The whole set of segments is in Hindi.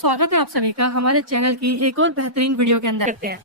स्वागत है आप सभी का हमारे चैनल की एक और बेहतरीन वीडियो के अंदर। करते हैं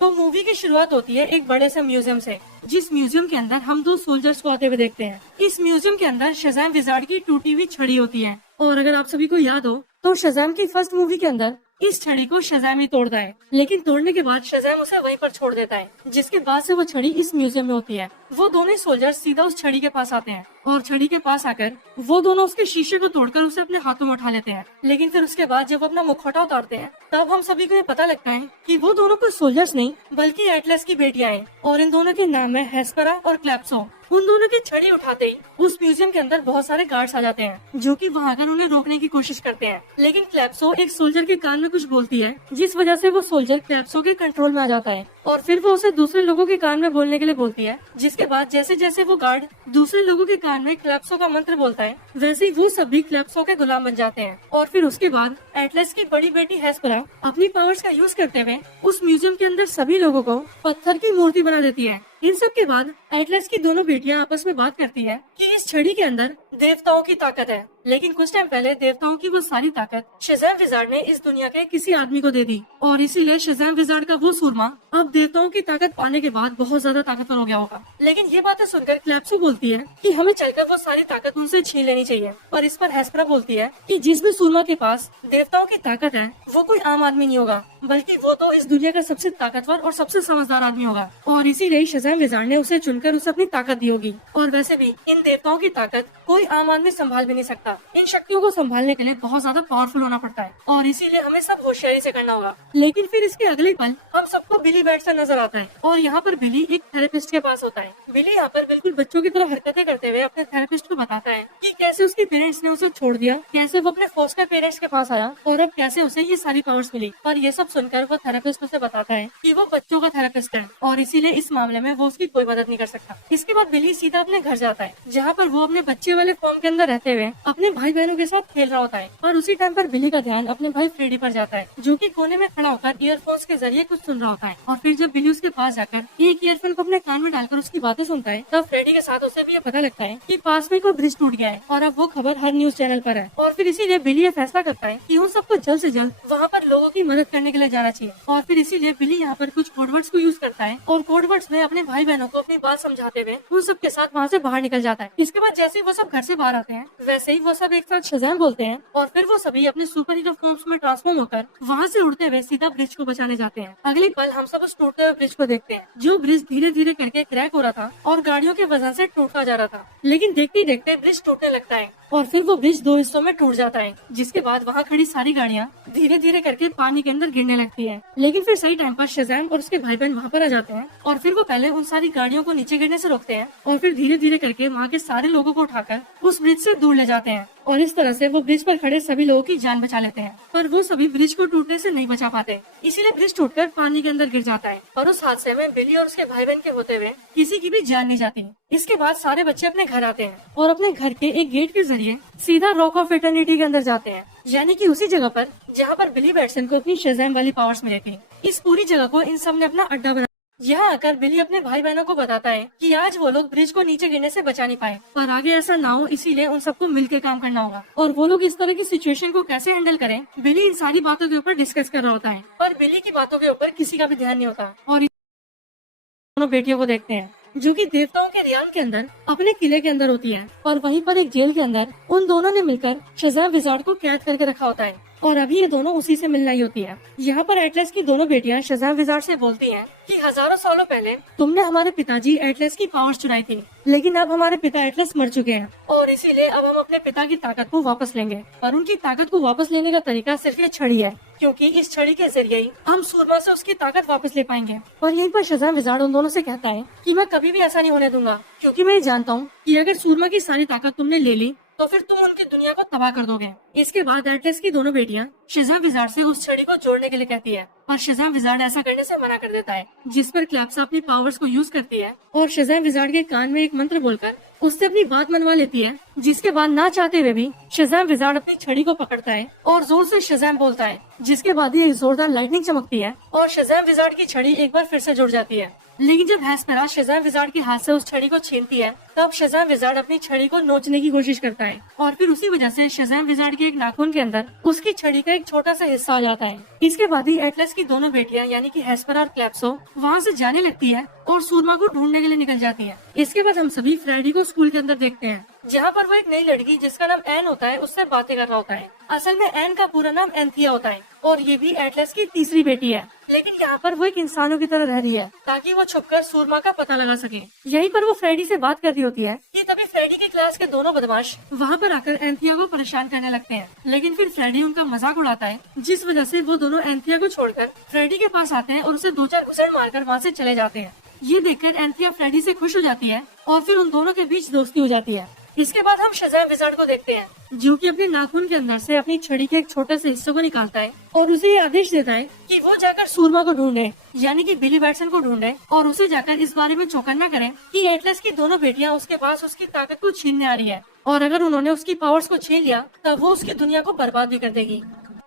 तो मूवी की शुरुआत होती है एक बड़े से म्यूजियम से, जिस म्यूजियम के अंदर हम दो सोल्जर्स को आते हुए देखते हैं। इस म्यूजियम के अंदर शज़ैम विज़ार्ड की टूटी हुई छड़ी होती है, और अगर आप सभी को याद हो तो शज़ैम की फर्स्ट मूवी के अंदर इस छड़ी को शज़ैम ही तोड़ता है, लेकिन तोड़ने के बाद शज़ैम उसे वहीं पर छोड़ देता है, जिसके बाद से वो छड़ी इस म्यूजियम में होती है। वो दोनों सोल्जर्स सीधा उस छड़ी के पास आते हैं और छड़ी के पास आकर वो दोनों उसके शीशे को तोड़कर उसे अपने हाथों में उठा लेते हैं। लेकिन फिर उसके बाद जब अपना मुखौटा उतारते हैं तब हम सभी को ये पता लगता है कि वो दोनों कोई सोल्जर्स नहीं बल्कि एटलस की बेटियां हैं, और इन दोनों के नाम है हेस्परा और क्लैप्सो। उन दोनों की छड़ी उठाते ही उस म्यूजियम के अंदर बहुत सारे गार्ड्स आ जाते हैं, जो कि वहां आकर उन्हें रोकने की कोशिश करते हैं। लेकिन क्लैप्सो एक सोल्जर के कान में कुछ बोलती है, जिस वजह से वो सोल्जर क्लैप्सो के कंट्रोल में आ जाता है, और फिर वो उसे दूसरे लोगों के कान में बोलने के लिए बोलती है। जिसके बाद जैसे जैसे वो गार्ड दूसरे लोगों के कान में क्लैप्सो का मंत्र बोलता है, वैसे ही वो सब भी क्लैप्सो के गुलाम बन जाते हैं। और फिर उसके बाद एटलस की बड़ी बेटी हेस्परा अपनी पावर्स का यूज करते हुए उस म्यूजियम के अंदर सभी लोगों को पत्थर की मूर्ति बना देती है। इन सब के बाद एटलस की दोनों बेटियां आपस में बात करती है कि इस छड़ी के अंदर देवताओं की ताकत है, लेकिन कुछ टाइम पहले देवताओं की वो सारी ताकत शज़ैम विज़ार्ड ने इस दुनिया के किसी आदमी को दे दी, और इसीलिए शज़ैम विज़ार्ड का वो सूरमा अब देवताओं की ताकत पाने के बाद बहुत ज्यादा ताकतवर हो गया होगा। लेकिन ये बातें सुनकर क्लैप्सो बोलती है कि हमें चलकर वो सारी ताकत उनसे छीन लेनी चाहिए, और इस पर हेस्परा बोलती है कि जिस भी सूरमा के पास देवताओं की ताकत है वो कोई आम आदमी नहीं होगा, बल्कि वो तो इस दुनिया का सबसे ताकतवर और सबसे समझदार आदमी होगा, और इसीलिए शज़ैम विज़ार्ड ने उसे चुनकर उसे अपनी ताकत दी होगी। और वैसे भी इन देवताओं की ताकत कोई आम आदमी संभाल भी नहीं सकता। इन शक्तियों को संभालने के लिए बहुत ज्यादा पावरफुल होना पड़ता है, और इसीलिए हमें सब होशियारी से करना होगा। लेकिन फिर इसके अगले पल हम सबको बिली बैठकर नजर आता है, और यहाँ पर बिली एक थेरेपिस्ट के पास होता है। बिली यहाँ पर बिल्कुल बच्चों की तरह हरकतें करते हुए अपने थेरेपिस्ट को बताता है कि कैसे उसके पेरेंट्स ने उसे छोड़ दिया, कैसे वो अपने फोस्टर पेरेंट्स के पास आया, और अब कैसे उसे ये सारी पावर्स मिली। और ये सब सुनकर वो थेरेपिस्ट उसे बताता है कि वो बच्चों का थेरेपिस्ट है, और इसीलिए इस मामले में वो उसकी कोई मदद नहीं कर सकता। इसके बाद बिली सीधा अपने घर जाता है, जहाँ पर वो अपने बच्चे वाले फॉर्म के अंदर रहते हुए अपने भाई बहनों के साथ खेल रहा होता है। और उसी टाइम पर बिली का ध्यान अपने भाई फ्रेडी पर जाता है, जो कि कोने में खड़ा होकर ईयरफोन्स के जरिए कुछ सुन रहा होता है। और फिर जब बिली उसके पास जाकर एक ईयरफोन को अपने कान में डालकर उसकी बातें सुनता है, तब फ्रेडी के साथ उसे भी ये पता लगता है कि पास में कोई ब्रिज टूट गया है, और अब वो खबर हर न्यूज चैनल पर है। और फिर इसीलिए बिली ये फैसला करता है कि उन सबको जल्द से जल्द वहाँ पर लोगों की मदद करने के लिए जाना चाहिए। और फिर इसीलिए बिली यहाँ पर कुछ कोडवर्ड्स को यूज करता है, और कोडवर्ड्स में अपने भाई बहनों को अपनी बात समझाते हुए उन सब के साथ वहाँ से बाहर निकल जाता है। इसके बाद जैसे ही वो सब घर से बाहर आते हैं, वैसे ही वो सब एक साथ शज़ैम बोलते हैं, और फिर वो सभी अपने सुपर हीरो फॉर्म्स में ट्रांसफॉर्म होकर वहाँ से उड़ते हुए सीधा ब्रिज को बचाने जाते हैं। अगले पल हम सब उस टूटते हुए ब्रिज को देखते हैं, जो ब्रिज धीरे धीरे करके क्रैक हो रहा था और गाड़ियों की वजह से टूटता जा रहा था। लेकिन देखते ही देखते ब्रिज टूटने लगता है, और फिर वो ब्रिज दो हिस्सों में टूट जाता है, जिसके बाद वहाँ खड़ी सारी गाड़ियाँ धीरे धीरे करके पानी के अंदर गिरने लगती है। लेकिन फिर सही टाइम पर शज़ैम और उसके भाई बहन वहाँ पर आ जाते हैं, और फिर वो पहले उन सारी गाड़ियों को नीचे गिरने से रोकते हैं, और फिर धीरे धीरे करके वहाँ के सारे लोगों को उठाकर उस ब्रिज से दूर ले जाते हैं, और इस तरह से वो ब्रिज पर खड़े सभी लोगों की जान बचा लेते हैं। पर वो सभी ब्रिज को टूटने से नहीं बचा पाते, इसीलिए ब्रिज टूटकर पानी के अंदर गिर जाता है, और उस हादसे में बिली और उसके भाई बहन के होते हुए किसी की भी जान नहीं जाती। इसके बाद सारे बच्चे अपने घर आते हैं, और अपने घर के एक गेट के जरिए सीधा रॉक ऑफ इटर्निटी के अंदर जाते हैं, यानी कि उसी जगह पर जहाँ पर बिली बैटसन को अपनी शज़ैम वाली पावर्स मिली थी। इस पूरी जगह को इन सब ने अपना अड्डा बना। यहाँ आकर बिली अपने भाई बहनों को बताता है कि आज वो लोग ब्रिज को नीचे गिरने से बचा नहीं पाए, पर आगे ऐसा ना हो इसीलिए उन सबको मिलकर काम करना होगा, और वो लोग इस तरह की सिचुएशन को कैसे हैंडल करें, बिली इन सारी बातों के ऊपर डिस्कस कर रहा होता है। पर बिली की बातों के ऊपर किसी का भी ध्यान नहीं होता, और दोनों बेटियों को देखते हैं जो कि देवताओं के रियान के अंदर अपने किले के अंदर होती है, और वहीं पर एक जेल के अंदर उन दोनों ने मिलकर शज़ैम विज़ार्ड को कैद करके रखा होता है, और अभी ये दोनों उसी से मिलना ही होती है। यहाँ पर एटलस की दोनों बेटियां शज़ैम विज़ार्ड से बोलती हैं कि हजारों सालों पहले तुमने हमारे पिताजी एटलस की पावर्स चुराई थी, लेकिन अब हमारे पिता एटलस मर चुके हैं, और इसीलिए अब हम अपने पिता की ताकत को वापस लेंगे। और उनकी ताकत को वापस लेने का तरीका सिर्फ ये छड़ी है, क्योंकि इस छड़ी के जरिए ही हम सूरमा से उसकी ताकत वापस ले पाएंगे। और यहीं पर शज़ैम विज़ार्ड उन दोनों से कहता है कि मैं कभी भी ऐसा नहीं होने दूंगा, क्योंकि मैं जानता हूँ कि अगर सूरमा की सारी ताकत तुमने ले ली तो फिर तुम उनकी दुनिया को तबाह कर दोगे। इसके बाद एटलस की दोनों बेटियां शज़ैम विज़ार्ड से उस छड़ी को जोड़ने के लिए कहती है, पर शज़ैम विज़ार्ड ऐसा करने से मना कर देता है, जिस पर क्लैप्सा अपनी पावर्स को यूज करती है और शज़ैम विज़ार्ड के कान में एक मंत्र बोलकर उससे अपनी बात मनवा लेती है, जिसके बाद ना चाहते हुए भी शज़ैम विज़ार्ड अपनी छड़ी को पकड़ता है और जोर से शज़ैम बोलता है, जिसके बाद ही एक जोरदार लाइटनिंग चमकती है और शज़ैम विज़ार्ड की छड़ी एक बार फिर से जुड़ जाती है। लेकिन जब हेस्पेरा शेज़ैम विज़ार्ड के हाथ से उस छड़ी को छीनती है तब शेज़ैम विज़ार्ड अपनी छड़ी को नोचने की कोशिश करता है और फिर उसी वजह से शेज़ैम विज़ार्ड के एक नाखून के अंदर उसकी छड़ी का एक छोटा सा हिस्सा आ जाता है। इसके बाद ही एटलस की दोनों बेटियां यानी कि हेस्पेरा और कैप्सो वहाँ से जाने लगती है और सूरमा को ढूंढने के लिए निकल जाती है। इसके बाद हम सभी फ्रेडी को स्कूल के अंदर देखते हैं जहाँ पर वो एक नई लड़की जिसका नाम एन होता है उससे बातें कर रहा होता है। असल में एन का पूरा नाम एंथिया होता है और ये भी एटलस की तीसरी बेटी है, लेकिन यहाँ पर वो एक इंसानों की तरह रह रही है ताकि वो छुपकर सूरमा का पता लगा सके। यहीं पर वो फ्रेडी से बात कर रही होती है कि तभी फ्रेडी की क्लास के दोनों बदमाश वहाँ पर आकर एंथिया को परेशान करने लगते हैं, लेकिन फिर फ्रेडी उनका मजाक उड़ाता है जिस वजह से वो दोनों एंथिया को छोड़कर फ्रेडी के पास आते हैं और उसे 2-4 घुसेड़ मारकर वहाँ से चले जाते हैं। ये देखकर एंथिया फ्रेडी से खुश हो जाती है और फिर उन दोनों के बीच दोस्ती हो जाती है। इसके बाद हम शेज़ैम विज़ार्ड को देखते हैं जो कि अपने नाखून के अंदर से अपनी छड़ी के एक छोटे से हिस्से को निकालता है और उसे ये आदेश देता है कि वो जाकर सूरमा को ढूंढे यानी कि बिली बैटसन को ढूंढे और उसे जाकर इस बारे में चौकन्ना करें कि एटलस की दोनों बेटियां उसके पास उसकी ताकत को छीनने आ रही है और अगर उन्होंने उसकी पावर्स को छीन लिया तब वो उसकी दुनिया को बर्बाद भी कर देगी।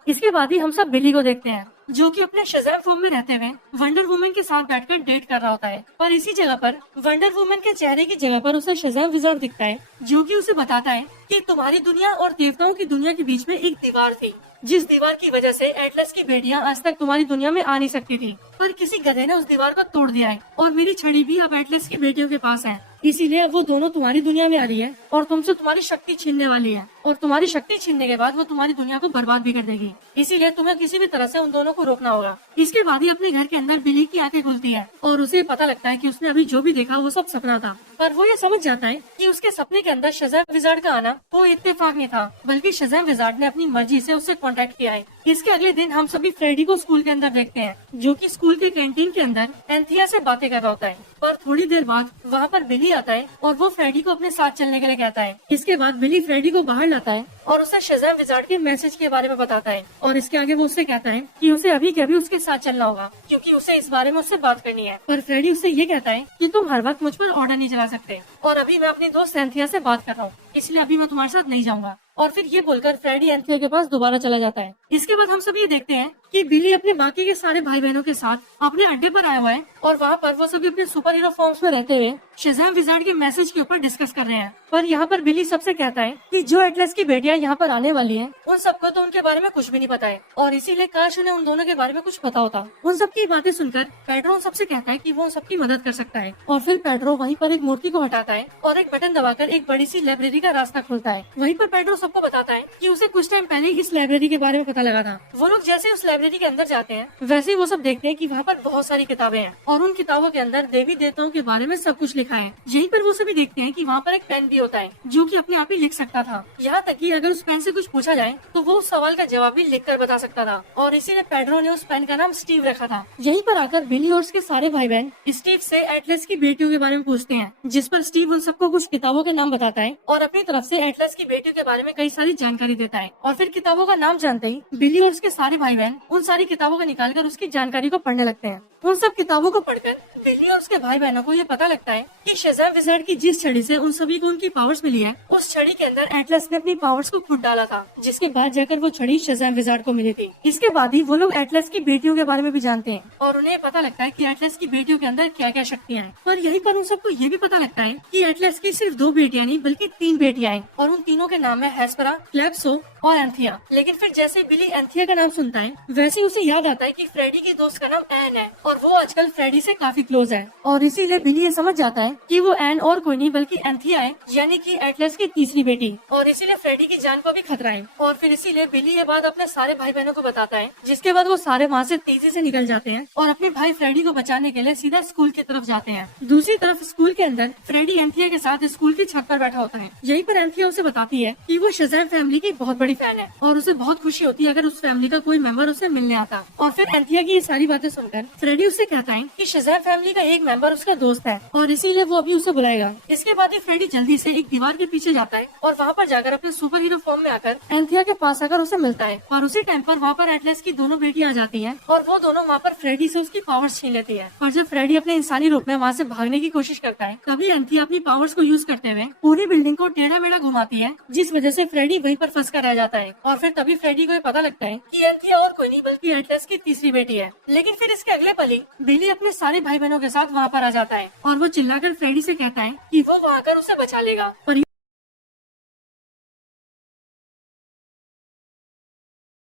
इसके बाद ही हम सब बिली को देखते हैं जो कि अपने शेज़ैम फॉर्म में रहते हुए वंडर वुमन के साथ बैठकर डेट कर रहा होता है, पर इसी जगह पर वंडर वुमन के चेहरे की जगह पर उसे शेज़ैम विज़ार्ड दिखता है जो कि उसे बताता है कि तुम्हारी दुनिया और देवताओं की दुनिया के बीच में एक दीवार थी जिस दीवार की वजह से एटलस की बेटियां आज तक तुम्हारी दुनिया में आ नहीं सकती थी, पर किसी गधे ने उस दीवार को तोड़ दिया है और मेरी छड़ी भी अब एटलस की बेटियों के पास है, इसीलिए अब वो दोनों तुम्हारी दुनिया में आ रही है और तुमसे तुम्हारी शक्ति छीनने वाली है और तुम्हारी शक्ति छीनने के बाद वो तुम्हारी दुनिया को बर्बाद भी कर देगी, इसीलिए तुम्हें किसी भी तरह से उन दोनों को रोकना होगा। इसके बाद ही अपने घर के अंदर बिली की आंखें खुलती है और उसे पता लगता है कि उसने अभी जो भी देखा वो सब सपना था, पर वो ये समझ जाता है कि उसके सपने के अंदर शेज़ैम विज़ार्ड का आना कोई इत्तेफाक नहीं था, बल्कि शेज़ैम विज़ार्ड ने अपनी मर्जी से उससे कांटेक्ट किया है। इसके अगले दिन हम सभी फ्रेडी को स्कूल के अंदर देखते हैं जो कि स्कूल के कैंटीन के अंदर एंथिया से बातें कर रहा होता है, पर थोड़ी देर बाद वहाँ पर बिली आता है और वो फ्रेडी को अपने साथ चलने के लिए कहता है। इसके बाद बिली फ्रेडी को बाहर लाता है और उसे शेज़ैम विज़ार्ड के मैसेज के बारे में बताता है और इसके आगे वो उससे कहता है कि उसे अभी के अभी उसके साथ चलना होगा क्योंकि उसे इस बारे में उससे बात करनी है, पर फ्रेडी उससे ये कहता है कि तुम हर वक्त मुझ पर ऑर्डर नहीं चला सकते और अभी मैं अपनी दोस्त एंथिया से बात कर रहा हूँ, इसलिए अभी मैं तुम्हारे साथ नहीं जाऊंगा। और फिर ये बोलकर फ्रेडी एंथिया के पास दोबारा चला जाता है। इसके बाद हम सब ये देखते हैं कि बिली अपने बाकी के सारे भाई बहनों के साथ अपने अड्डे पर आया हुआ है और वहाँ पर वो सभी अपने सुपर हीरो फॉर्म्स में रहते हुए शेज़ैम विज़ार्ड के मैसेज के ऊपर डिस्कस कर रहे हैं। पर यहाँ पर बिली सबसे कहता है कि जो एटलस की बेटियां यहाँ पर आने वाली हैं, उन सबको तो उनके बारे में कुछ भी नहीं पता है और इसीलिए काश उन्हें उन दोनों के बारे में कुछ पता होता। उन सबकी बातें सुनकर पेड्रो सबसे कहता है कि वो सबकी मदद कर सकता है और फिर पेड्रो वहीं पर एक मूर्ति को हटाता है और एक बटन दबाकर एक बड़ी सी लाइब्रेरी का रास्ता खुलता है। वहीं पर पेड्रो सबको बताता है कि उसे कुछ टाइम पहले इस लाइब्रेरी के बारे में पता लगा था। वो लोग जैसे उस लाइब्रेरी के अंदर जाते हैं वैसे ही वो सब देखते हैं कि वहाँ पर बहुत सारी किताबें हैं और उन किताबों के अंदर देवी देवताओं के बारे में सब कुछ लिखा है। यहीं पर वो सभी देखते हैं कि वहाँ पर एक पेन भी होता है जो कि अपने आप ही लिख सकता था, यहाँ तक कि अगर उस पेन से कुछ पूछा जाए तो वो उस सवाल का जवाब भी लिख कर बता सकता था और इसीलिए पेड्रो ने उस पेन का नाम स्टीव रखा था। यहीं पर आकर बिली और उसके सारे भाई बहन स्टीव से एटलस की बेटियों के बारे में पूछते हैं, जिस पर स्टीव उन सबको कुछ किताबों के नाम बताता है और अपनी तरफ से एटलस की बेटियों के बारे में कई सारी जानकारी देता है। और फिर किताबों का नाम जानते ही बिली और उसके सारे भाई बहन उन सारी किताबों को निकालकर उसकी जानकारी को पढ़ने लगते हैं। उन सब किताबों को पढ़कर बिली और उसके भाई बहनों को ये पता लगता है कि शेज़ैम विज़ार्ड की जिस छड़ी से उन सभी को उनकी पावर्स मिली है, उस छड़ी के अंदर एटलस ने अपनी पावर्स को खुद डाला था, जिसके बाद जाकर वो छड़ी शेज़ैम विज़ार्ड को मिली थी। इसके बाद ही वो लोग एटलस की बेटियों के बारे में भी जानते हैं और उन्हें पता लगता है कि एटलस की बेटियों के अंदर क्या क्या शक्तियाँ हैं। पर यहीं पर उन सबको ये भी पता लगता है कि एटलस की सिर्फ 2 बेटियां नहीं बल्कि 3 बेटियां हैं और उन तीनों के नाम है हेस्पेरा, कैप्सो और एंथिया। लेकिन फिर जैसे बिली एंथिया का नाम सुनता है वैसे ही उसे याद आता है कि फ्रेडी की दोस्त का नाम एन है और वो आजकल फ्रेडी से काफी क्लोज है और इसीलिए बिली ये समझ जाता है कि वो एन और कोई नहीं बल्कि एंथिया है, यानी कि एटलस की तीसरी बेटी, और इसीलिए फ्रेडी की जान को भी खतरा है। और फिर इसीलिए बिली ये बात अपने सारे भाई बहनों को बताता है, जिसके बाद वो सारे वहाँ से तेजी से निकल जाते हैं और अपने भाई फ्रेडी को बचाने के लिए सीधा स्कूल की तरफ जाते हैं। दूसरी तरफ स्कूल के अंदर फ्रेडी एंथिया के साथ स्कूल की छत पर बैठा होता है। यहीं पर एंथिया उसे बताती है कि वो शेज़ैम फैमिली की बहुत बड़ी फैन है और उसे बहुत खुशी होती है अगर उस फैमिली का कोई मेंबर उसे मिलने आता। और फिर एंथिया की ये सारी बातें सुनकर फ्रेडी उससे कहता है कि शेज़ैम फैमिली का एक मेंबर उसका दोस्त है और इसीलिए वो अभी उसे बुलाएगा। इसके बाद फ्रेडी जल्दी से एक दीवार के पीछे जाता है और वहाँ पर जाकर अपने सुपर हीरो फॉर्म में आकर एंथिया के पास आकर उसे मिलता है और उसी टाइम पर वहाँ पर एटलस की दोनों बेटियां आ जाती हैं और वो दोनों वहाँ पर फ्रेडी से उसकी पावर्स छीन लेती है। और जब फ्रेडी अपने इंसानी रूप में वहाँ से भागने की कोशिश करता है तभी एंथिया अपनी पावर्स को यूज करते हुए पूरी बिल्डिंग को टेढ़ा मेढ़ा घुमाती है, जिस वजह से फ्रेडी वहीं पर फंस कर रह जाता है। और फिर तभी फ्रेडी को ये पता लगता है कि एंथिया और कोई नहीं बल्कि एटलस की तीसरी बेटी है। लेकिन फिर इसके अगले पल ही बिली अपने सारे भाई बहनों बहनों के साथ वहाँ पर आ जाता है और वो चिल्लाकर फ्रेडी से कहता है कि वो वहाँ आकर उसे बचा लेगा, पर